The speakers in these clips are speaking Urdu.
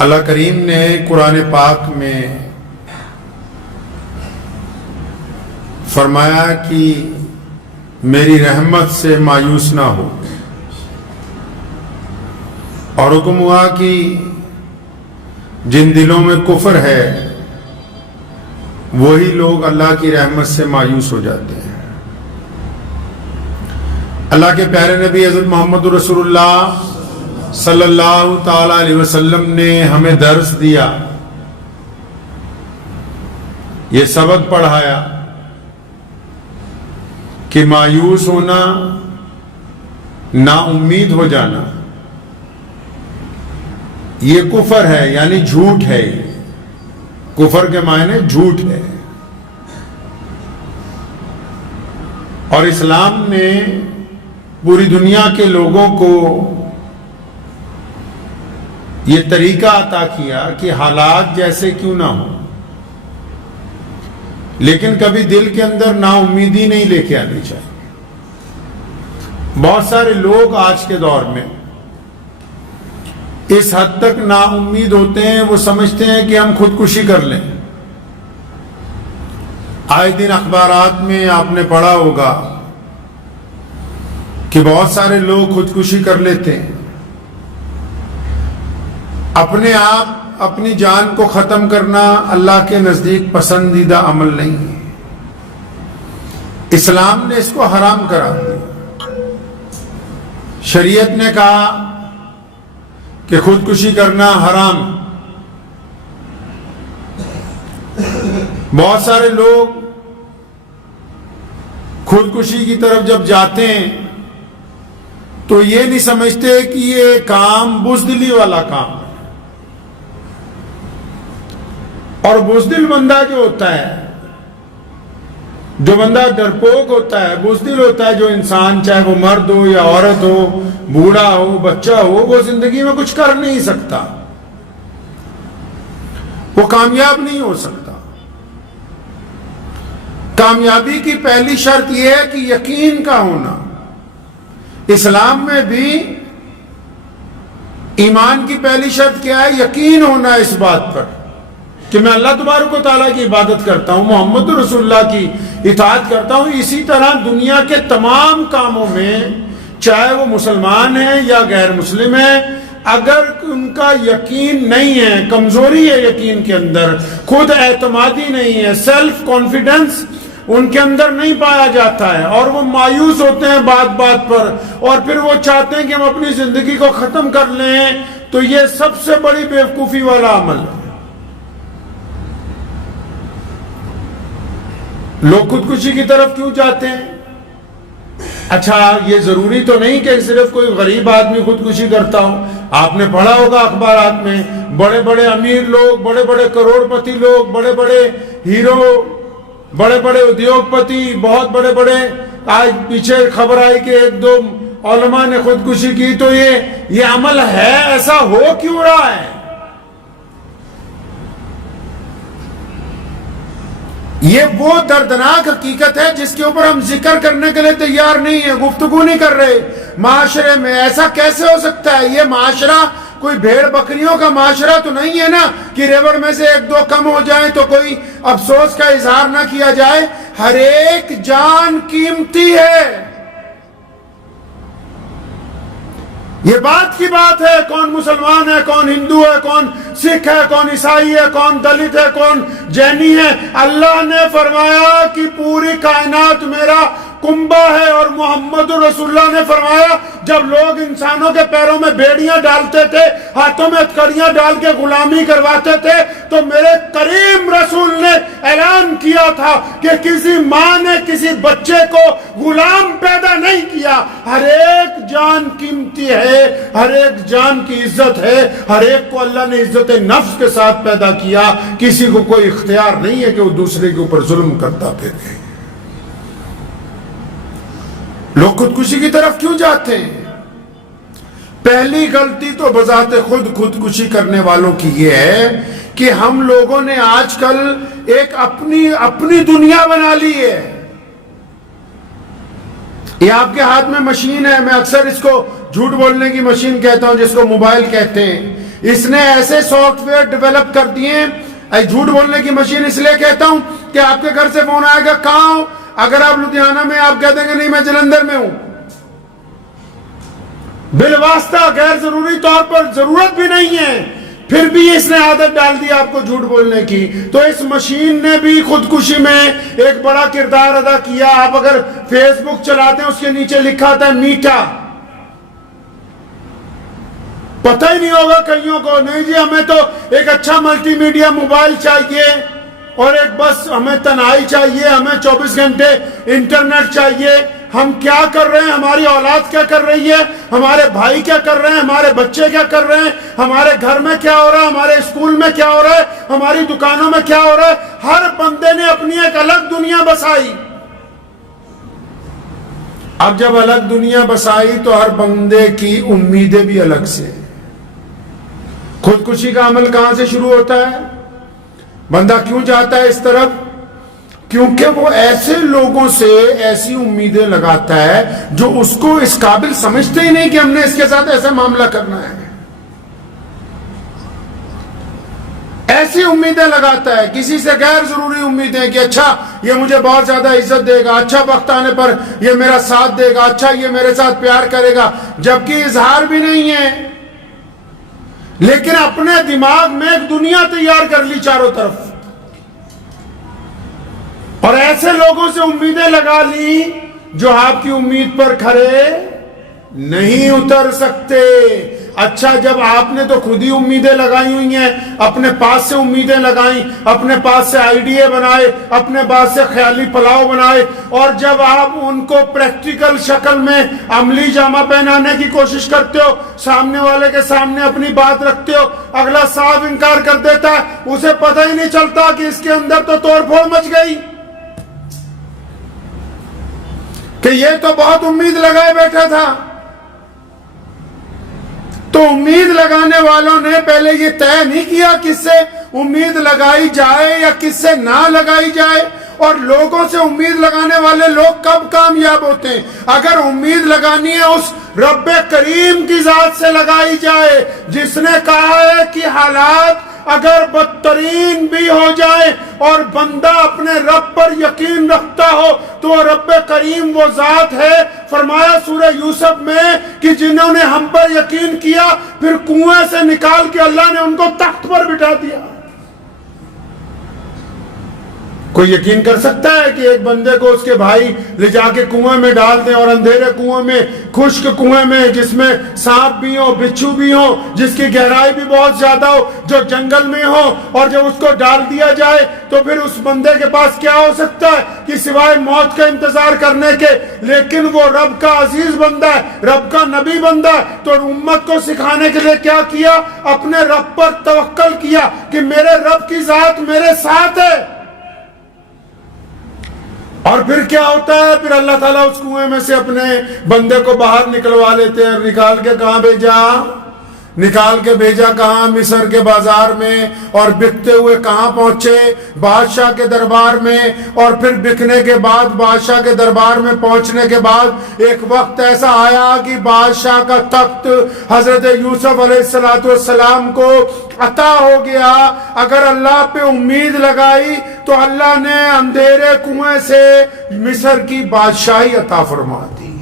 اللہ کریم نے قرآن پاک میں فرمایا کہ میری رحمت سے مایوس نہ ہو، اور حکم ہوا کہ جن دلوں میں کفر ہے وہی لوگ اللہ کی رحمت سے مایوس ہو جاتے ہیں۔ اللہ کے پیارے نبی حضرت محمد رسول اللہ صلی اللہ تعالی علیہ وسلم نے ہمیں درس دیا، یہ سبق پڑھایا کہ مایوس ہونا، نا امید ہو جانا، یہ کفر ہے، یعنی جھوٹ ہے۔ کفر کے معنی جھوٹ ہے، اور اسلام نے پوری دنیا کے لوگوں کو یہ طریقہ عطا کیا کہ حالات جیسے کیوں نہ ہوں، لیکن کبھی دل کے اندر نا امیدی نہیں لے کے آنی چاہیے۔ بہت سارے لوگ آج کے دور میں اس حد تک نا امید ہوتے ہیں، وہ سمجھتے ہیں کہ ہم خودکشی کر لیں۔ آئے دن اخبارات میں آپ نے پڑھا ہوگا کہ بہت سارے لوگ خودکشی کر لیتے ہیں۔ اپنے آپ اپنی جان کو ختم کرنا اللہ کے نزدیک پسندیدہ عمل نہیں ہے، اسلام نے اس کو حرام کرا دیا۔ شریعت نے کہا کہ خودکشی کرنا حرام۔ بہت سارے لوگ خودکشی کی طرف جب جاتے ہیں تو یہ نہیں سمجھتے کہ یہ کام بزدلی والا کام ہے، اور بزدل بندہ جو ہوتا ہے، جو بندہ ڈرپوک ہوتا ہے، بزدل ہوتا ہے جو انسان، چاہے وہ مرد ہو یا عورت ہو، بوڑھا ہو بچہ ہو، وہ زندگی میں کچھ کر نہیں سکتا، وہ کامیاب نہیں ہو سکتا۔ کامیابی کی پہلی شرط یہ ہے کہ یقین کا ہونا۔ اسلام میں بھی ایمان کی پہلی شرط کیا ہے؟ یقین ہونا اس بات پر کہ میں اللہ تبارک و تعالیٰ کی عبادت کرتا ہوں، محمد رسول اللہ کی اطاعت کرتا ہوں۔ اسی طرح دنیا کے تمام کاموں میں، چاہے وہ مسلمان ہیں یا غیر مسلم ہیں، اگر ان کا یقین نہیں ہے، کمزوری ہے یقین کے اندر، خود اعتمادی نہیں ہے، سیلف کانفیڈنس ان کے اندر نہیں پایا جاتا ہے، اور وہ مایوس ہوتے ہیں بات بات پر، اور پھر وہ چاہتے ہیں کہ ہم اپنی زندگی کو ختم کر لیں، تو یہ سب سے بڑی بیوقوفی والا عمل ہے۔ لوگ خودکشی کی طرف کیوں جاتے ہیں؟ اچھا، یہ ضروری تو نہیں کہ صرف کوئی غریب آدمی خودکشی کرتا ہو۔ آپ نے پڑھا ہوگا اخبارات میں، بڑے بڑے امیر لوگ، بڑے بڑے کروڑ پتی لوگ، بڑے بڑے ہیرو، بڑے بڑے ادیوگ پتی، بہت بڑے بڑے، آج پیچھے خبر آئی کہ ایک دو علماء نے خودکشی کی۔ تو یہ عمل ہے، ایسا ہو کیوں رہا ہے؟ یہ وہ دردناک حقیقت ہے جس کے اوپر ہم ذکر کرنے کے لیے تیار نہیں ہیں، گفتگو نہیں کر رہے۔ معاشرے میں ایسا کیسے ہو سکتا ہے؟ یہ معاشرہ کوئی بھیڑ بکریوں کا معاشرہ تو نہیں ہے نا کہ ریوڑ میں سے ایک دو کم ہو جائیں تو کوئی افسوس کا اظہار نہ کیا جائے۔ ہر ایک جان قیمتی ہے، یہ بات کی بات ہے۔ کون مسلمان ہے، کون ہندو ہے، کون سکھ ہے، کون عیسائی ہے، کون دلت ہے، کون جینی ہے؟ اللہ نے فرمایا کہ پوری کائنات میرا کنبہ ہے، اور محمد رسول اللہ نے فرمایا جب لوگ انسانوں کے پیروں میں بیڑیاں ڈالتے تھے، ہاتھوں میں ہتھکڑیاں ڈال کے غلامی کرواتے تھے، تو میرے کریم رسول نے اعلان کیا تھا کہ کسی ماں نے کسی بچے کو غلام پیدا نہیں کیا۔ ہر ایک جان قیمتی ہے، ہر ایک جان کی عزت ہے، ہر ایک کو اللہ نے عزت نفس کے ساتھ پیدا کیا۔ کسی کو کوئی اختیار نہیں ہے کہ وہ دوسرے کے اوپر ظلم کرتا پھرے۔ لوگ خودکشی کی طرف کیوں جاتے ہیں؟ پہلی غلطی تو بذات خود خودکشی کرنے والوں کی یہ ہے کہ ہم لوگوں نے آج کل ایک اپنی دنیا بنا لی ہے۔ یہ آپ کے ہاتھ میں مشین ہے، میں اکثر اس کو جھوٹ بولنے کی مشین کہتا ہوں، جس کو موبائل کہتے ہیں۔ اس نے ایسے سافٹ ویئر ڈیولپ کر دیے. جھوٹ بولنے کی مشین اس لیے کہتا ہوں کہ آپ کے گھر سے فون آئے گا کہاں ہو, اگر آپ لدھیانہ میں, آپ کہہ دیں گے نہیں میں جلندھر میں ہوں. بالواسطہ غیر ضروری طور پر, ضرورت بھی نہیں ہے, پھر بھی اس نے عادت ڈال دی آپ کو جھوٹ بولنے کی. تو اس مشین نے بھی خودکشی میں ایک بڑا کردار ادا کیا. آپ اگر فیس بک چلاتے ہیں اس کے نیچے لکھا آتا ہے میٹا, پتہ ہی نہیں ہوگا کئیوں کو, نہیں جی ہمیں تو ایک اچھا ملٹی میڈیا موبائل چاہیے اور ایک بس ہمیں تنہائی چاہیے, ہمیں 24 گھنٹے انٹرنیٹ چاہیے. ہم کیا کر رہے ہیں, ہماری اولاد کیا کر رہی ہے, ہمارے بھائی کیا کر رہے ہیں, ہمارے بچے کیا کر رہے ہیں, ہمارے گھر میں کیا ہو رہا ہے, ہمارے اسکول میں کیا ہو رہا ہے, ہماری دکانوں میں کیا ہو رہا ہے. ہر بندے نے اپنی ایک الگ دنیا بسائی. اب جب الگ دنیا بسائی تو ہر بندے کی امیدیں بھی الگ سے. خودکشی کا عمل کہاں سے شروع ہوتا ہے, بندہ کیوں جاتا ہے اس طرف, کیونکہ وہ ایسے لوگوں سے ایسی امیدیں لگاتا ہے جو اس کو اس قابل سمجھتے ہی نہیں کہ ہم نے اس کے ساتھ ایسا معاملہ کرنا ہے. ایسی امیدیں لگاتا ہے, کسی سے غیر ضروری امیدیں کہ اچھا یہ مجھے بہت زیادہ عزت دے گا, اچھا وقت آنے پر یہ میرا ساتھ دے گا, اچھا یہ میرے ساتھ پیار کرے گا, جبکہ اظہار بھی نہیں ہے, لیکن اپنے دماغ میں ایک دنیا تیار کر لی چاروں طرف, اور ایسے لوگوں سے امیدیں لگا لی جو آپ کی امید پر کھڑے نہیں اتر سکتے. اچھا جب آپ نے تو خود ہی امیدیں لگائی ہوئی ہیں, اپنے پاس سے امیدیں لگائیں, اپنے پاس سے آئیڈیا بنائے, اپنے پاس سے خیالی پلاؤ بنائے, اور جب آپ ان کو پریکٹیکل شکل میں عملی جامہ پہنانے کی کوشش کرتے ہو, سامنے والے کے سامنے اپنی بات رکھتے ہو, اگلا صاف انکار کر دیتا ہے, اسے پتہ ہی نہیں چلتا کہ اس کے اندر تو توڑ پھوڑ مچ گئی, کہ یہ تو بہت امید لگائے بیٹھا تھا. تو امید لگانے والوں نے پہلے یہ طے نہیں کیا کس سے امید لگائی جائے یا کس سے نہ لگائی جائے, اور لوگوں سے امید لگانے والے لوگ کب کامیاب ہوتے ہیں, اگر امید لگانی ہے اس رب کریم کی ذات سے لگائی جائے جس نے کہا ہے کہ حالات اگر بدترین بھی ہو جائے اور بندہ اپنے رب پر یقین رکھتا ہو تو رب کریم وہ ذات ہے. فرمایا سورہ یوسف میں کہ جنہوں نے ہم پر یقین کیا پھر کنویں سے نکال کے اللہ نے ان کو تخت پر بٹھا دیا. کوئی یقین کر سکتا ہے کہ ایک بندے کو اس کے بھائی لے جا کے کنویں میں ڈال دیں, اور اندھیرے کنویں میں, خشک کنویں میں, جس میں سانپ بھی ہو, بچھو بھی ہو, جس کی گہرائی بھی بہت زیادہ ہو, جو جنگل میں ہو, اور جب اس کو ڈال دیا جائے تو پھر اس بندے کے پاس کیا ہو سکتا ہے کہ سوائے موت کا انتظار کرنے کے. لیکن وہ رب کا عزیز بندہ ہے, رب کا نبی بندہ ہے, تو امت کو سکھانے کے لیے کیا کیا, اپنے رب پر توکل کیا کہ میرے رب کی ذات میرے ساتھ ہے. اور پھر کیا ہوتا ہے, پھر اللہ تعالیٰ اس کنویں میں سے اپنے بندے کو باہر نکلوا لیتے ہیں. نکال کے کہاں بھیجا, نکال کے بھیجا کہاں, مصر کے بازار میں, اور بکتے ہوئے کہاں پہنچے, بادشاہ کے دربار میں. اور پھر بکنے کے بعد بادشاہ کے دربار میں پہنچنے کے بعد ایک وقت ایسا آیا کہ بادشاہ کا تخت حضرت یوسف علیہ السلام کو عطا ہو گیا. اگر اللہ پہ امید لگائی تو اللہ نے اندھیرے کنویں سے مصر کی بادشاہی عطا فرما دی.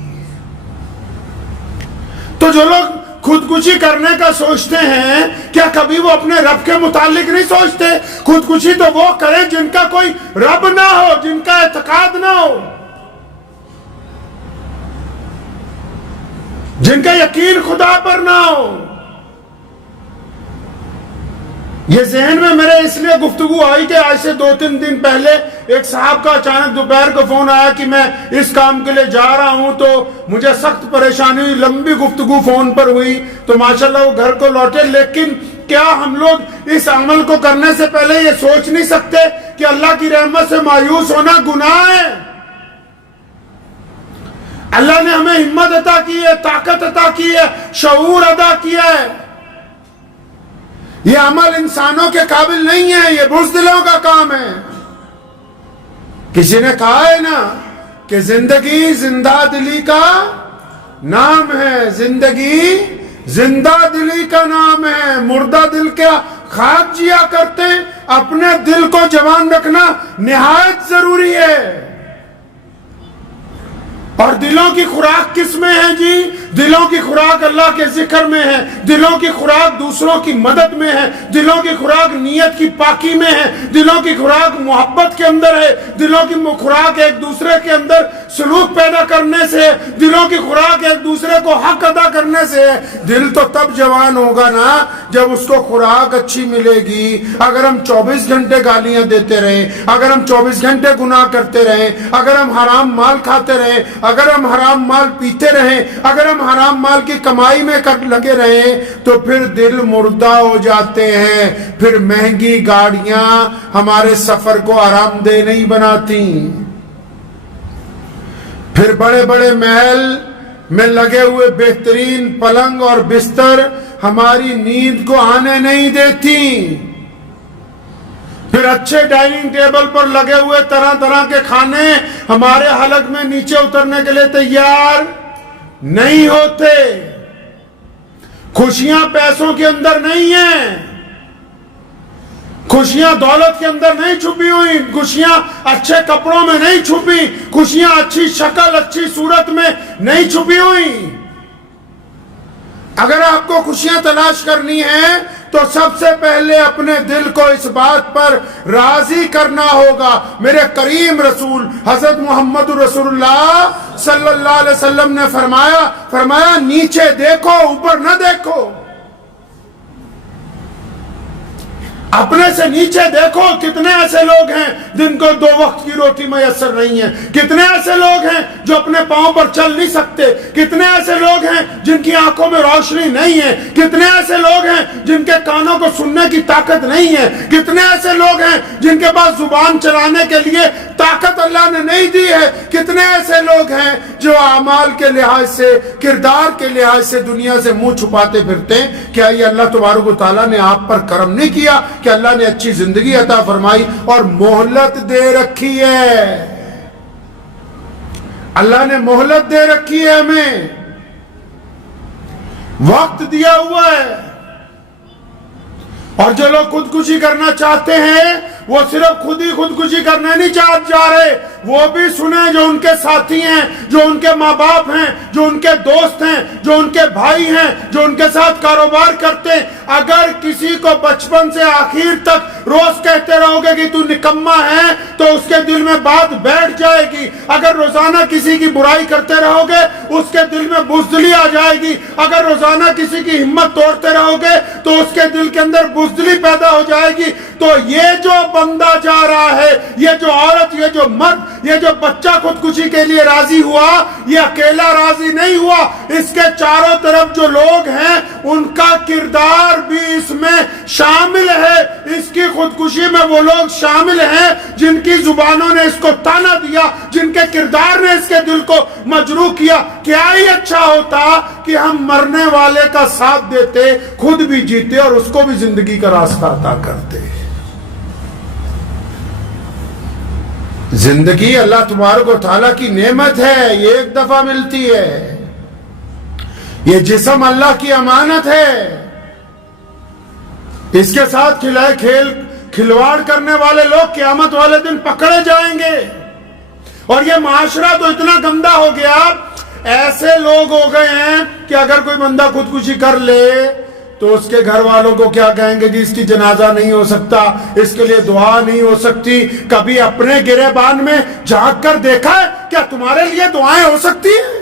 تو جو لوگ خودکشی کرنے کا سوچتے ہیں, کیا کبھی وہ اپنے رب کے متعلق نہیں سوچتے؟ خودکشی تو وہ کریں جن کا کوئی رب نہ ہو, جن کا اعتقاد نہ ہو, جن کا یقین خدا پر نہ ہو. یہ ذہن میں میرے اس لیے گفتگو آئی کہ آج سے 2-3 دن پہلے ایک صاحب کا اچانک دوپہر کو فون آیا کہ میں اس کام کے لیے جا رہا ہوں, تو مجھے سخت پریشانی ہوئی, لمبی گفتگو فون پر ہوئی, تو ماشاءاللہ وہ گھر کو لوٹے. لیکن کیا ہم لوگ اس عمل کو کرنے سے پہلے یہ سوچ نہیں سکتے کہ اللہ کی رحمت سے مایوس ہونا گناہ ہے؟ اللہ نے ہمیں ہمت عطا کی ہے, طاقت عطا کی ہے, شعور عطا کیا ہے. یہ عمل انسانوں کے قابل نہیں ہے, یہ بزدلوں کا کام ہے. کسی نے کہا ہے نا کہ زندگی زندہ دلی کا نام ہے, زندگی زندہ دلی کا نام ہے، مردہ دل کیا خاک جیا کرتے ہیں۔ اپنے دل کو جوان رکھنا نہایت ضروری ہے۔ اور دلوں کی خوراک کس میں ہے جی؟ دلوں کی خوراک اللہ کے ذکر میں ہے، دلوں کی خوراک دوسروں کی مدد میں ہے، دلوں کی خوراک نیت کی پاکی میں ہے، دلوں کی خوراک محبت کے اندر ہے، دلوں کی خوراک ایک دوسرے کے اندر سلوک پیدا کرنے سے ہے، دلوں کی خوراک ایک دوسرے کو حق ادا کرنے سے ہے۔ دل تو تب جوان ہوگا نا جب اس کو خوراک اچھی ملے گی۔ اگر ہم 24 گھنٹے گالیاں دیتے رہیں، اگر ہم 24 گھنٹے گناہ کرتے رہیں، اگر ہم حرام مال کھاتے رہیں، اگر ہم حرام مال پیتے رہیں، اگر ہم حرام مال کی کمائی میں لگے رہیں، تو پھر دل مردہ ہو جاتے ہیں، پھر مہنگی گاڑیاں ہمارے سفر کو آرام دہ نہیں بناتی، پھر بڑے بڑے محل میں لگے ہوئے بہترین پلنگ اور بستر ہماری نیند کو آنے نہیں دیتی، پھر اچھے ڈائننگ ٹیبل پر لگے ہوئے طرح طرح کے کھانے ہمارے حلق میں نیچے اترنے کے لیے تیار نہیں ہوتے۔ خوشیاں پیسوں کے اندر نہیں ہیں، خوشیاں دولت کے اندر نہیں چھپی ہوئی، خوشیاں اچھے کپڑوں میں نہیں چھپی، خوشیاں اچھی شکل اچھی صورت میں نہیں چھپی ہوئی۔ اگر آپ کو خوشیاں تلاش کرنی ہیں تو سب سے پہلے اپنے دل کو اس بات پر راضی کرنا ہوگا۔ میرے کریم رسول حضرت محمد رسول اللہ صلی اللہ علیہ وسلم نے فرمایا نیچے دیکھو اوپر نہ دیکھو، اپنے سے نیچے دیکھو۔ کتنے ایسے لوگ ہیں جن کو 2 وقت کی روٹی میسر نہیں ہے، کتنے ایسے لوگ ہیں جو اپنے پاؤں پر چل نہیں سکتے، کتنے ایسے لوگ ہیں جن کی آنکھوں میں روشنی نہیں ہے، کتنے ایسے لوگ ہیں جن کے کانوں کو سننے کی طاقت نہیں ہے، کتنے ایسے لوگ ہیں جن کے پاس زبان چلانے کے لیے طاقت اللہ نے نہیں دی ہے، کتنے ایسے لوگ ہیں جو اعمال کے لحاظ سے کردار کے لحاظ سے دنیا سے منہ چھپاتے پھرتے ہیں۔ کیا یہ اللہ تبارک و تعالیٰ نے آپ پر کرم نہیں کیا کہ اللہ نے اچھی زندگی عطا فرمائی اور مہلت دے رکھی ہے؟ اللہ نے مہلت دے رکھی ہے، ہمیں وقت دیا ہوا ہے۔ اور جو لوگ خودکشی کرنا چاہتے ہیں وہ صرف خود ہی خودکشی کرنے نہیں جا رہے، وہ بھی سنیں جو ان کے ساتھی ہیں، جو ان کے ماں باپ ہیں، جو ان کے دوست ہیں، جو ان کے بھائی ہیں، جو ان کے ساتھ کاروبار کرتے ہیں۔ اگر کسی کو بچپن سے آخر تک روز کہتے رہو گے کہ تو نکما ہے تو اس کے دل میں بات بیٹھ جائے گی۔ اگر روزانہ کسی کی برائی کرتے رہو گے اس کے دل میں بزدلی آ جائے گی۔ اگر روزانہ کسی کی ہمت توڑتے رہو گے تو اس کے دل کے اندر بزدلی پیدا ہو جائے گی۔ تو یہ جو بندہ جا رہا ہے، یہ جو عورت، یہ جو مرد، یہ جو بچہ خودکشی کے لیے راضی ہوا، یہ اکیلا راضی نہیں ہوا، اس کے چاروں طرف جو لوگ ہیں ان کا کردار بھی اس میں شامل ہے۔ اس کی خودکشی میں وہ لوگ شامل ہیں جن کی زبانوں نے اس کو تانا دیا، جن کے کردار نے اس کے دل کو مجروح کیا۔ کیا ہی اچھا ہوتا کہ ہم مرنے والے کا ساتھ دیتے، خود بھی جیتے اور اس کو بھی زندگی کا راستہ عطا کرتے۔ زندگی اللہ تبارک و تعالیٰ کی نعمت ہے، یہ ایک دفعہ ملتی ہے۔ یہ جسم اللہ کی امانت ہے، اس کے ساتھ کھلواڑ کرنے والے لوگ قیامت والے دن پکڑے جائیں گے۔ اور یہ معاشرہ تو اتنا گندا ہو گیا، ایسے لوگ ہو گئے ہیں کہ اگر کوئی بندہ خودکشی کر لے تو اس کے گھر والوں کو کیا کہیں گے کہ اس کی جنازہ نہیں ہو سکتا، اس کے لیے دعا نہیں ہو سکتی۔ کبھی اپنے گریبان میں جھانک کر دیکھا ہے کیا تمہارے لیے دعائیں ہو سکتی ہیں؟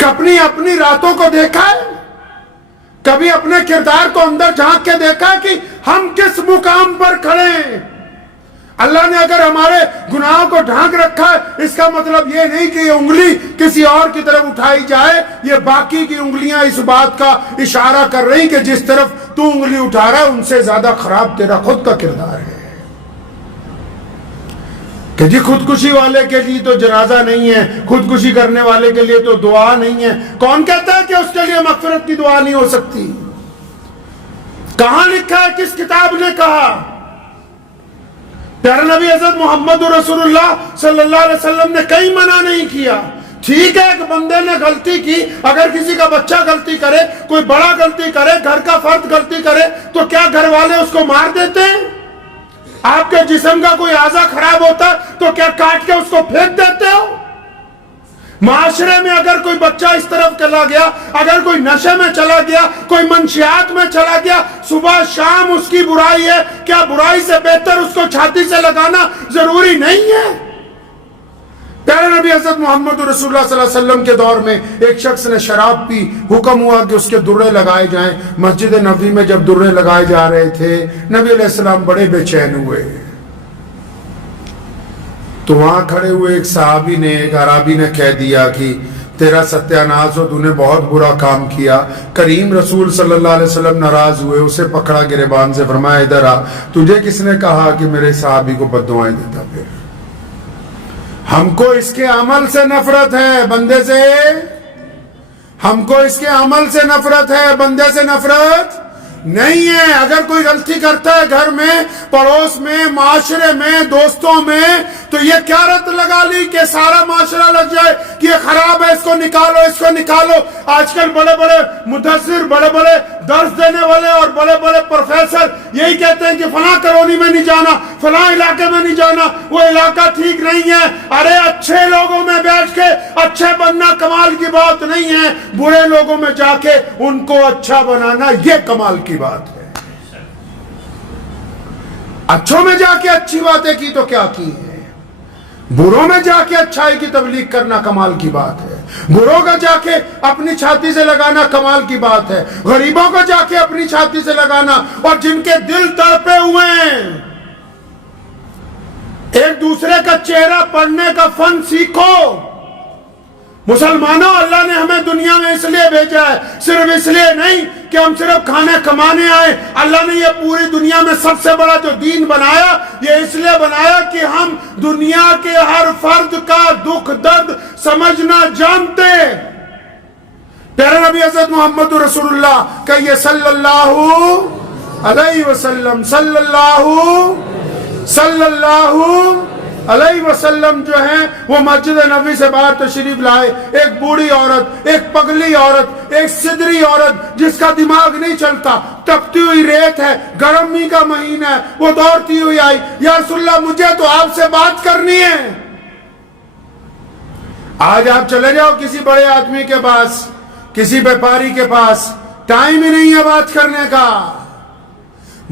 کبھی اپنی راتوں کو دیکھا ہے؟ کبھی اپنے کردار کو اندر جھانک کے دیکھا کہ ہم کس مقام پر کھڑے ہیں؟ اللہ نے اگر ہمارے گناہوں کو ڈھانک رکھا ہے، اس کا مطلب یہ نہیں کہ یہ انگلی کسی اور کی طرف اٹھائی جائے، یہ باقی کی انگلیاں اس بات کا اشارہ کر رہی کہ جس طرف تو انگلی اٹھا رہا ہے ان سے زیادہ خراب تیرا خود کا کردار ہے۔ کہ جی خودکشی والے کے لیے تو جنازہ نہیں ہے، خودکشی کرنے والے کے لیے تو دعا نہیں ہے۔ کون کہتا ہے کہ اس کے لیے مغفرت کی دعا نہیں ہو سکتی؟ کہاں لکھا ہے؟ کس کتاب نے کہا؟ پیارے نبی حضرت محمد رسول اللہ صلی اللہ علیہ وسلم نے کہیں منع نہیں کیا، ٹھیک ہے کہ بندے نے غلطی کی، اگر کسی کا بچہ غلطی کرے، کوئی بڑا غلطی کرے، گھر کا فرد غلطی کرے، تو کیا گھر والے اس کو مار دیتے ہیں؟ آپ کے جسم کا کوئی اعضا خراب ہوتا ہے تو کیا کاٹ کے اس کو پھینک دیتے ہو؟ معاشرے میں اگر کوئی بچہ اس طرف چلا گیا، اگر کوئی نشے میں چلا گیا، کوئی منشیات میں چلا گیا، صبح شام اس کی برائی ہے، کیا برائی سے بہتر اس کو چھاتی سے لگانا ضروری نہیں ہے؟ پیارے نبی حضرت محمد رسول اللہ صلی اللہ علیہ وسلم کے دور میں ایک شخص نے شراب پی، حکم ہوا کہ اس کے درے لگائے جائیں۔ مسجد نبوی میں جب درے لگائے جا رہے تھے، نبی علیہ السلام بڑے بے چین ہوئے، تو وہاں کھڑے ہوئے ایک صحابی نے، ایک عرابی نے کہہ دیا کہ تیرا ستیہ ناز ہو، تو نے بہت برا کام کیا۔ کریم رسول صلی اللہ علیہ وسلم ناراض ہوئے، اسے پکڑا گریبان سے، فرمایا ادھر آ، تجھے کس نے کہا کہ میرے صحابی کو بد دعائیں دیتا؟ پھر ہم کو اس کے عمل سے نفرت ہے، بندے سے، ہم کو اس کے عمل سے نفرت ہے، بندے سے نفرت نہیں ہے۔ اگر کوئی غلطی کرتا ہے گھر میں، پڑوس میں، معاشرے میں، دوستوں میں، تو یہ کیا رت لگا لی کہ سارا معاشرہ لگ جائے کہ یہ خراب ہے، اس کو نکالو، اس کو نکالو۔ آج کل بڑے بڑے مدثر، بڑے بڑے درس دینے والے اور بڑے بڑے پروفیسر یہی کہتے ہیں کہ فلاں کالونی میں نہیں جانا، فلاں علاقے میں نہیں جانا، وہ علاقہ ٹھیک نہیں ہے۔ ارے اچھے لوگوں میں بیٹھ کے اچھے بننا کمال کی بات نہیں ہے، برے لوگوں میں جا کے ان کو اچھا بنانا یہ کمال کی بات ہے۔ اچھوں میں جا کے اچھی باتیں کی تو کیا کی ہے، بروں میں جا کے اچھائی کی تبلیغ کرنا کمال کی بات ہے، بروں کا جا کے اپنی چھاتی سے لگانا کمال کی بات ہے، غریبوں کو جا کے اپنی چھاتی سے لگانا، اور جن کے دل تڑپے ہوئے ہیں، ایک دوسرے کا چہرہ پڑھنے کا فن سیکھو۔ مسلمانوں، اللہ نے ہمیں دنیا میں اس لیے بھیجا ہے، صرف اس لیے نہیں کہ ہم صرف کھانے کمانے آئے۔ اللہ نے یہ پوری دنیا میں سب سے بڑا جو دین بنایا، یہ اس لیے بنایا کہ ہم دنیا کے ہر فرد کا دکھ درد سمجھنا جانتے۔ پیارے نبی حضرت محمد رسول اللہ کہیے صلی اللہ علیہ وسلم، صلی اللہ علیہ وسلم جو ہیں وہ مسجد نبوی سے باہر تشریف لائے۔ ایک بوڑھی عورت، ایک پگلی عورت، ایک سدری عورت جس کا دماغ نہیں چلتا، تپتی ہوئی ریت ہے، گرمی کا مہینہ ہے، وہ دوڑتی ہوئی آئی، یا رسول اللہ مجھے تو آپ سے بات کرنی ہے۔ آج آپ چلے جاؤ کسی بڑے آدمی کے پاس، کسی بیپاری کے پاس، ٹائم ہی نہیں ہے بات کرنے کا،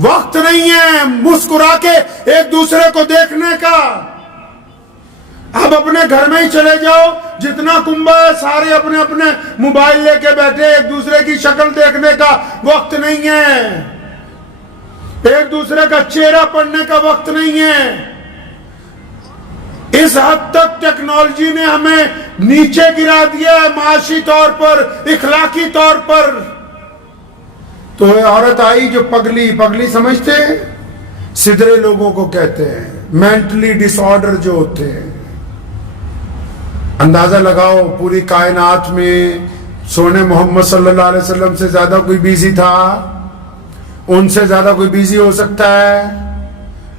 وقت نہیں ہے مسکرا کے ایک دوسرے کو دیکھنے کا۔ اب اپنے گھر میں ہی چلے جاؤ، جتنا کنبہ ہے سارے اپنے اپنے موبائل لے کے بیٹھے، ایک دوسرے کی شکل دیکھنے کا وقت نہیں ہے، ایک دوسرے کا چہرہ پڑھنے کا وقت نہیں ہے۔ اس حد تک ٹیکنالوجی نے ہمیں نیچے گرا دیا ہے، معاشی طور پر، اخلاقی طور پر۔ تو عورت آئی جو پگلی سمجھتے ہیں، سدرے لوگوں کو کہتے ہیں، مینٹلی ڈس آرڈر جو ہوتے ہیں۔ اندازہ لگاؤ پوری کائنات میں سونے محمد صلی اللہ علیہ وسلم سے زیادہ کوئی بیزی تھا؟ ان سے زیادہ کوئی بیزی ہو سکتا ہے؟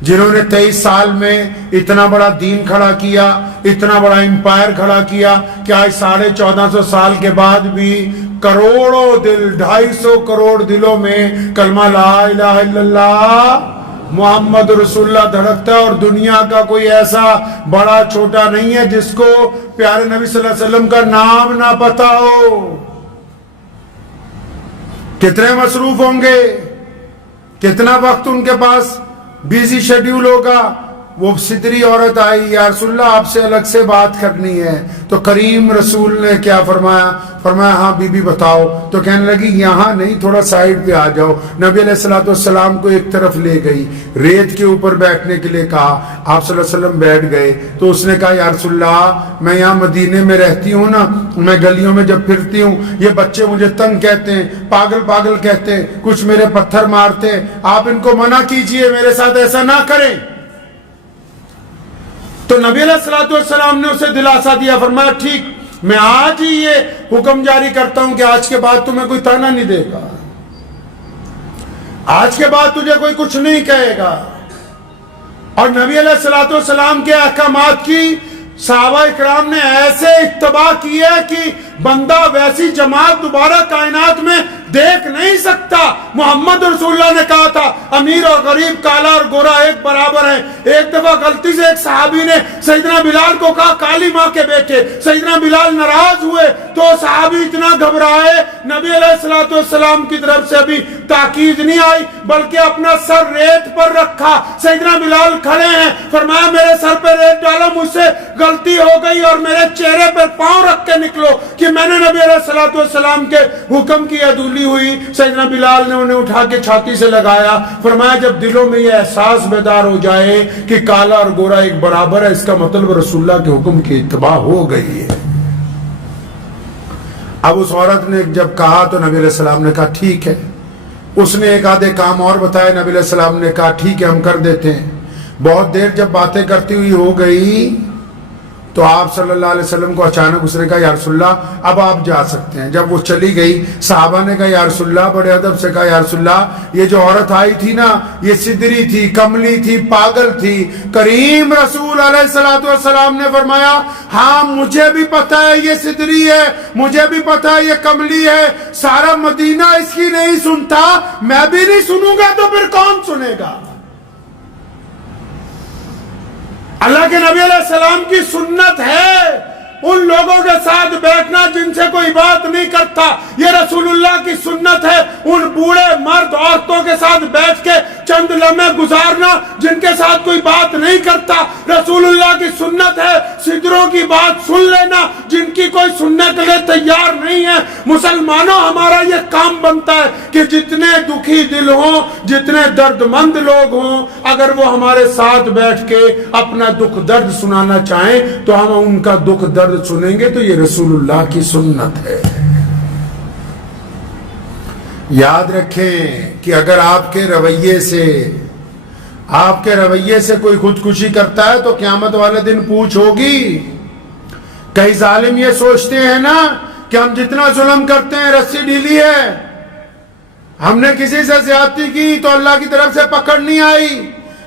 جنہوں نے 23 سال میں اتنا بڑا دین کھڑا کیا، اتنا بڑا امپائر کھڑا کیا کہ آج 1450 سال کے بعد بھی کروڑوں دل، 250 کروڑ دلوں میں کلمہ لا الہ الا اللہ محمد رسول اللہ دھڑکتا ہے، اور دنیا کا کوئی ایسا بڑا چھوٹا نہیں ہے جس کو پیارے نبی صلی اللہ علیہ وسلم کا نام نہ پتا ہو۔ کتنے مصروف ہوں گے، کتنا وقت ان کے پاس بیزی شیڈیول ہوگا۔ وہ ستری عورت آئی، یا رسول اللہ آپ سے الگ سے بات کرنی ہے۔ تو کریم رسول نے کیا فرمایا؟ فرمایا ہاں بی بی بتاؤ۔ تو کہنے لگی یہاں نہیں، تھوڑا سائیڈ پہ آ جاؤ۔ نبی علیہ السلام کو ایک طرف لے گئی، ریت کے اوپر بیٹھنے کے لیے کہا، آپ صلی اللہ علیہ وسلم بیٹھ گئے۔ تو اس نے کہا یا رسول اللہ میں یہاں مدینے میں رہتی ہوں نا، میں گلیوں میں جب پھرتی ہوں یہ بچے مجھے تنگ کہتے ہیں، پاگل کہتے ہیں، کچھ میرے پتھر مارتے ہیں، آپ ان کو منع کیجئے، میرے ساتھ ایسا نہ کریں۔ تو نبی علیہ السلام نے اسے دلاسا دیا، فرمایا ٹھیک، میں آج ہی یہ حکم جاری کرتا ہوں کہ آج کے بعد تمہیں کوئی تانا نہیں دے گا، آج کے بعد تجھے کوئی کچھ نہیں کہے گا۔ اور نبی علیہ السلام کے احکامات کی صحابہ اکرام نے ایسے اقتبا کیا کہ بندہ ویسی جماعت دوبارہ کائنات میں دیکھ نہیں سکتا. محمد رسول اللہ نے کہا تھا امیر اور غریب، کالا اور گورا ایک برابر ہیں. ایک دفعہ غلطی سے ایک صحابی نے سیدنا بلال کو کہا کالی ماں کے بیٹے. سیدنا بلال ناراض ہوئے تو صحابی اتنا گھبرائے، نبی علیہ السلام کی طرف سے ابھی تاکید نہیں آئی بلکہ اپنا سر ریت پر رکھا. سیدنا بلال کھڑے ہیں، فرمایا میرے سر پہ ریت ڈالا، مجھ سے غلطی ہو گئی اور میرے چہرے پر پاؤں رکھ کے نکلو کہ میں نے نبی علیہ السلام کے حکم کی عدولی ہوئی. سیدنا بلال نے انہیں اٹھا کے چھاتی سے لگایا، فرمایا جب دلوں میں یہ احساس بیدار ہو جائے کہ کالا اور گورا ایک برابر ہے، اس کا مطلب رسول اللہ کے حکم کی اتباع ہو گئی ہے. اب اس عورت نے جب کہا تو نبی علیہ السلام نے کہا ٹھیک ہے. اس نے ایک آدھے کام اور بتایا، نبی علیہ السلام نے کہا ٹھیک ہے ہم کر دیتے ہیں. بہت دیر جب باتیں کرتی ہوئی ہو گئی تو آپ صلی اللہ علیہ وسلم کو اچانک اس نے کہا یا رسول اللہ اب آپ جا سکتے ہیں. جب وہ چلی گئی صحابہ نے کہا یا رسول اللہ، بڑے ادب سے کہا یا رسول اللہ یہ جو عورت آئی تھی نا یہ سدری تھی، کملی تھی، پاگل تھی. کریم رسول علیہ السلام نے فرمایا ہاں مجھے بھی پتا ہے یہ سدری ہے، مجھے بھی پتا ہے یہ کملی ہے، سارا مدینہ اس کی نہیں سنتا، میں بھی نہیں سنوں گا تو پھر کون سنے گا؟ اللہ کے نبی علیہ السلام کی سنت ہے ان لوگوں کے ساتھ بیٹھنا جن سے کوئی بات نہیں کرتا. یہ رسول اللہ کی سنت ہے ان بوڑھے مرد عورتوں کے ساتھ بیٹھ کے چند لمحے گزارنا جن کے ساتھ کوئی بات نہیں کرتا. رسول اللہ کی سنت ہے سدروں کی بات سن لینا جن کی کوئی سننے کے لیے تیار نہیں ہے. مسلمانوں ہمارا یہ کام بنتا ہے کہ جتنے دکھی دل ہوں، جتنے درد مند لوگ ہوں، اگر وہ ہمارے ساتھ بیٹھ کے اپنا دکھ درد سنانا چاہیں تو ہم ان کا دکھ درد سنیں گے. تو یہ رسول اللہ کی سنت ہے. یاد رکھیں کہ اگر آپ کے رویے سے کوئی خودکشی کرتا ہے تو قیامت والے دن پوچھ ہوگی. کئی ظالم یہ سوچتے ہیں نا کہ ہم جتنا ظلم کرتے ہیں رسی ڈھیلی ہے، ہم نے کسی سے زیادتی کی تو اللہ کی طرف سے پکڑ نہیں آئی،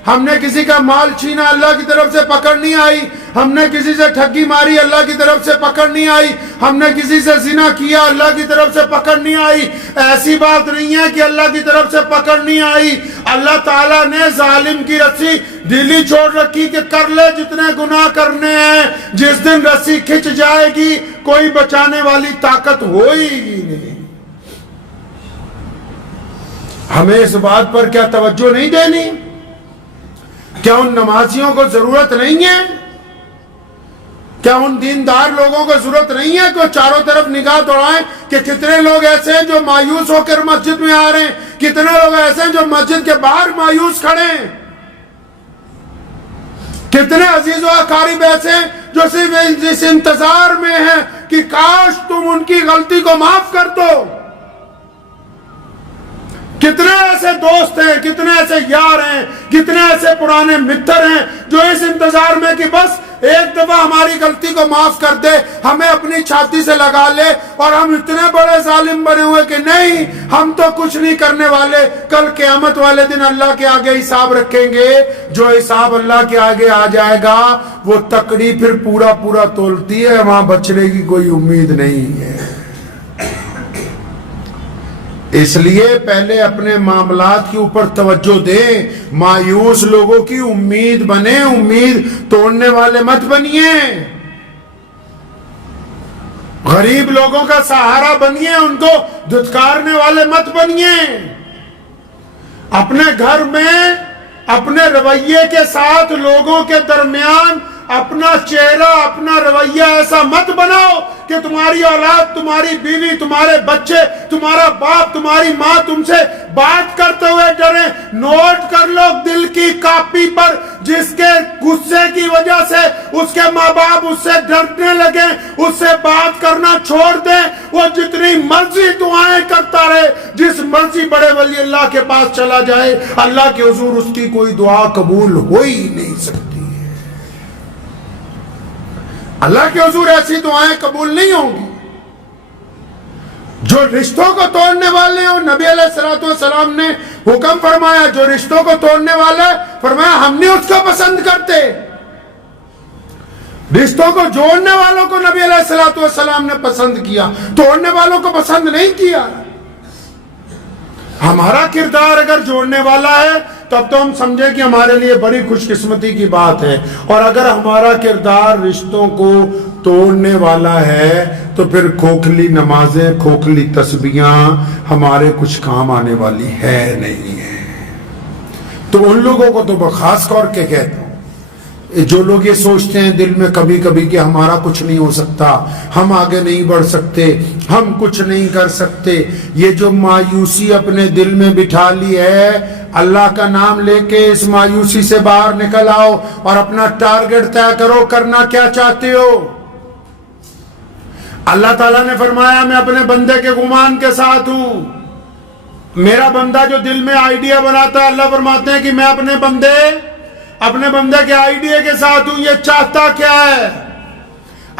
ہم نے کسی کا مال چھینا اللہ کی طرف سے پکڑ نہیں آئی، ہم نے کسی سے ٹھگی ماری اللہ کی طرف سے پکڑ نہیں آئی، ہم نے کسی سے زنا کیا اللہ کی طرف سے پکڑ نہیں آئی. ایسی بات نہیں ہے کہ اللہ کی طرف سے پکڑ نہیں آئی. اللہ تعالیٰ نے ظالم کی رسی ڈھیلی چھوڑ رکھی کہ کر لے جتنے گناہ کرنے ہیں. جس دن رسی کھچ جائے گی کوئی بچانے والی طاقت ہوئی گی نہیں. ہمیں اس بات پر کیا توجہ نہیں دینی؟ کیا ان نمازیوں کو ضرورت نہیں ہے؟ کیا ان دیندار لوگوں کو ضرورت نہیں ہے کہ وہ چاروں طرف نگاہ دوڑائیں کہ کتنے لوگ ایسے ہیں جو مایوس ہو کر مسجد میں آ رہے ہیں، کتنے لوگ ایسے ہیں جو مسجد کے باہر مایوس کھڑے ہیں، کتنے عزیز و اقارب ایسے ہیں جو صرف اس انتظار میں ہیں کہ کاش تم ان کی غلطی کو معاف کر دو. کتنے ایسے دوست ہیں، کتنے ایسے یار ہیں، کتنے ایسے پرانے متر ہیں جو اس انتظار میں کہ بس ایک دفعہ ہماری غلطی کو معاف کر دے، ہمیں اپنی چھاتی سے لگا لے اور ہم اتنے بڑے ظالم بنے ہوئے کہ نہیں ہم تو کچھ نہیں کرنے والے. کل قیامت والے دن اللہ کے آگے حساب رکھیں گے. جو حساب اللہ کے آگے آ جائے گا وہ تکڑی پھر پورا تولتی ہے، وہاں بچنے کی کوئی امید نہیں ہے. اس لیے پہلے اپنے معاملات کے اوپر توجہ دیں. مایوس لوگوں کی امید بنے، امید توڑنے والے مت بنیے. غریب لوگوں کا سہارا بنیے، ان کو دھتکارنے والے مت بنیے. اپنے گھر میں اپنے رویے کے ساتھ لوگوں کے درمیان اپنا چہرہ، اپنا رویہ ایسا مت بناؤ کہ تمہاری اولاد، تمہاری بیوی، تمہارے بچے، تمہارا باپ، تمہاری ماں تم سے بات کرتے ہوئے ڈریں. نوٹ کر لو دل کی کاپی پر جس کے غصے کی وجہ سے اس کے ماں باپ اس سے ڈرنے لگے، اس سے بات کرنا چھوڑ دیں. وہ جتنی مرضی دعائیں کرتا رہے، جس مرضی بڑے ولی اللہ کے پاس چلا جائے، اللہ کے حضور اس کی کوئی دعا قبول ہو ہی نہیں سکتی. اللہ کے حضور ایسی دعائیں قبول نہیں ہوں گی. جو رشتوں کو توڑنے والے ہوں، نبی علیہ السلام نے حکم فرمایا جو رشتوں کو توڑنے والا ہے، فرمایا ہم نہیں اس کو پسند کرتے. رشتوں کو جوڑنے والوں کو نبی علیہ الصلوۃ والسلام نے پسند کیا، توڑنے والوں کو پسند نہیں کیا۔ ہمارا کردار اگر جوڑنے والا ہے تب تو ہم سمجھیں کہ ہمارے لیے بڑی خوش قسمتی کی بات ہے، اور اگر ہمارا کردار رشتوں کو توڑنے والا ہے تو پھر کھوکھلی نمازیں، کھوکھلی تسبیحاں ہمارے کچھ کام آنے والی ہے نہیں ہے۔ تو ان لوگوں کو تو خاص طور کے کہتا ہوں، جو لوگ یہ سوچتے ہیں دل میں کبھی کبھی کہ ہمارا کچھ نہیں ہو سکتا، ہم آگے نہیں بڑھ سکتے، ہم کچھ نہیں کر سکتے، یہ جو مایوسی اپنے دل میں بٹھا لی ہے، اللہ کا نام لے کے اس مایوسی سے باہر نکل آؤ اور اپنا ٹارگٹ طے کرو، کرنا کیا چاہتے ہو۔ اللہ تعالیٰ نے فرمایا میں اپنے بندے کے گمان کے ساتھ ہوں۔ میرا بندہ جو دل میں آئیڈیا بناتا ہے، اللہ فرماتے ہیں کہ میں اپنے بندے کے آئیڈیا کے ساتھ ہوں۔ یہ چاہتا کیا ہے؟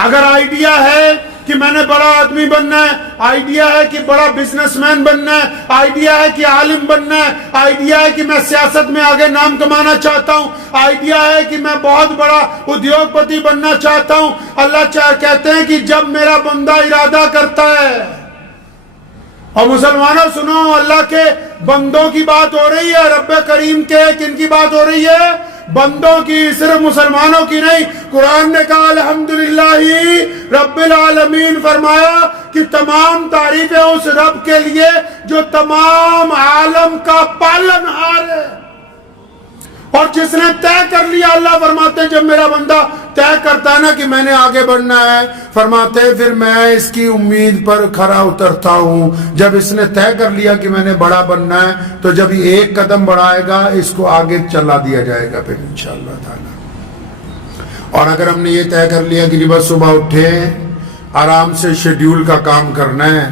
اگر آئیڈیا ہے کہ میں نے بڑا آدمی بننا ہے، آئیڈیا ہے کہ بڑا بزنس مین بننا ہے، آئیڈیا ہے کہ عالم بننا ہے، آئیڈیا ہے کہ میں سیاست میں آگے نام کمانا چاہتا ہوں، آئیڈیا ہے کہ میں بہت بڑا ادیوگ پتی بننا چاہتا ہوں، اللہ کہتے ہیں کہ جب میرا بندہ ارادہ کرتا ہے۔ اور مسلمانوں سنو، اللہ کے بندوں کی بات ہو رہی ہے، رب کریم کے کن کی بات ہو رہی ہے؟ بندوں کی، صرف مسلمانوں کی نہیں۔ قرآن نے کہا الحمدللہ رب العالمین، فرمایا کہ تمام تعریفیں اس رب کے لیے جو تمام عالم کا پالنہار ہے، اور جس نے طے کر لیا، اللہ فرماتے ہیں جب میرا بندہ طے کرتا ہے نا کہ میں نے آگے بڑھنا ہے، فرماتے ہیں پھر میں اس کی امید پر کھرا اترتا ہوں۔ جب اس نے طے کر لیا کہ میں نے بڑا بننا ہے تو جب یہ ایک قدم بڑھائے گا اس کو آگے چلا دیا جائے گا پھر انشاءاللہ تعالی۔ اور اگر ہم نے یہ طے کر لیا کہ بس صبح اٹھے، آرام سے شیڈیول کا کام کرنا ہے،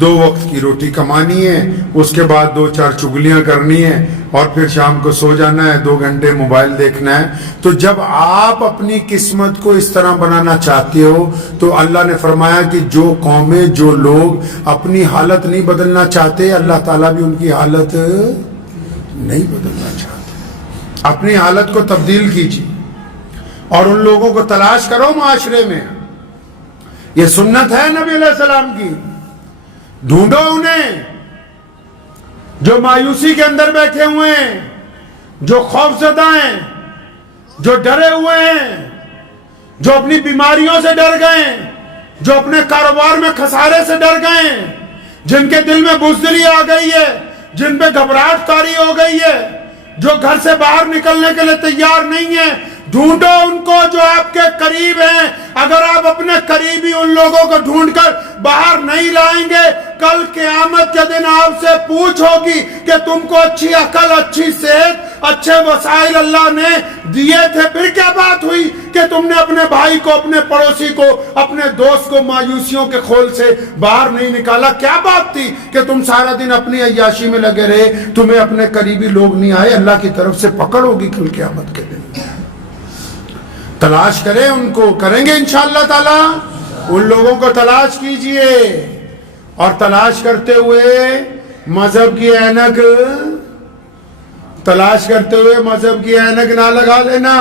2 وقت کی روٹی کمانی ہے، اس کے بعد 2-4 چگلیاں کرنی ہے، اور پھر شام کو سو جانا ہے، 2 گھنٹے موبائل دیکھنا ہے، تو جب آپ اپنی قسمت کو اس طرح بنانا چاہتے ہو تو اللہ نے فرمایا کہ جو قومیں، جو لوگ اپنی حالت نہیں بدلنا چاہتے، اللہ تعالیٰ بھی ان کی حالت نہیں بدلنا چاہتے۔ اپنی حالت کو تبدیل کیجیے اور ان لوگوں کو تلاش کرو معاشرے میں۔ یہ سنت ہے نبی علیہ السلام کی، ڈھونڈو انہیں جو مایوسی کے اندر بیٹھے ہوئے ہیں، جو خوف زدہ ہیں، جو ڈرے ہوئے ہیں، جو اپنی بیماریوں سے ڈر گئے ہیں، جو اپنے کاروبار میں خسارے سے ڈر گئے ہیں، جن کے دل میں بزدلی آ گئی ہے، جن پہ گھبراہٹ طاری ہو گئی ہے، جو گھر سے باہر نکلنے کے لیے تیار نہیں ہیں۔ ڈھونڈو ان کو جو آپ کے قریب ہیں۔ اگر آپ اپنے قریبی ان لوگوں کو ڈھونڈ کر باہر نہیں لائیں گے، کل قیامت کے دن آپ سے پوچھ ہوگی کہ تم کو اچھی عقل، اچھی صحت، اچھے وسائل اللہ نے دیے تھے، پھر کیا بات ہوئی کہ تم نے اپنے بھائی کو، اپنے پڑوسی کو، اپنے دوست کو مایوسیوں کے خول سے باہر نہیں نکالا؟ کیا بات تھی کہ تم سارا دن اپنی عیاشی میں لگے رہے، تمہیں اپنے قریبی لوگ نہیں آئے؟ اللہ کی طرف سے پکڑ ہوگی کل قیامت کے دن۔ تلاش کریں ان کو، کریں گے انشاءاللہ تعالی۔ ان لوگوں کو تلاش کیجئے، اور تلاش کرتے ہوئے مذہب کی اینک، تلاش کرتے ہوئے مذہب کی اینک نہ لگا لینا۔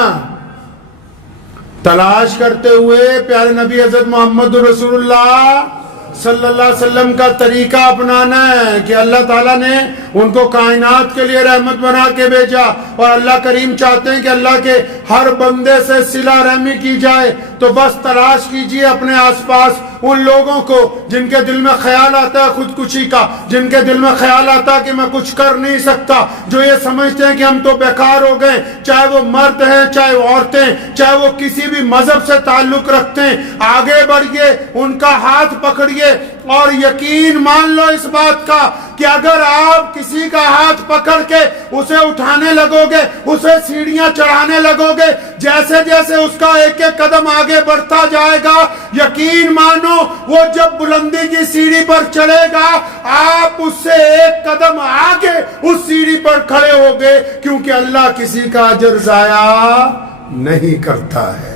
تلاش کرتے ہوئے پیارے نبی حضرت محمد رسول اللہ صلی اللہ علیہ وسلم کا طریقہ اپنانا ہے کہ اللہ تعالیٰ نے ان کو کائنات کے لیے رحمت بنا کے بھیجا، اور اللہ کریم چاہتے ہیں کہ اللہ کے ہر بندے سے صلہ رحمی کی جائے۔ تو بس تلاش کیجئے اپنے آس پاس ان لوگوں کو جن کے دل میں خیال آتا ہے خودکشی کا، جن کے دل میں خیال آتا ہے کہ میں کچھ کر نہیں سکتا، جو یہ سمجھتے ہیں کہ ہم تو بیکار ہو گئے، چاہے وہ مرد ہیں، چاہے وہ عورتیں، چاہے وہ کسی بھی مذہب سے تعلق رکھتے ہیں۔ آگے بڑھئے، ان کا ہاتھ پکڑیے، اور یقین مان لو اس بات کا کہ اگر آپ کسی کا ہاتھ پکڑ کے اسے اٹھانے لگو گے، اسے سیڑھیاں چڑھانے لگو گے، جیسے جیسے اس کا ایک ایک قدم آگے بڑھتا جائے گا، یقین مانو وہ جب بلندی کی سیڑھی پر چڑھے گا، آپ اس سے ایک قدم آگے اس سیڑھی پر کھڑے ہوگے، کیونکہ اللہ کسی کا اجر ضائع نہیں کرتا ہے۔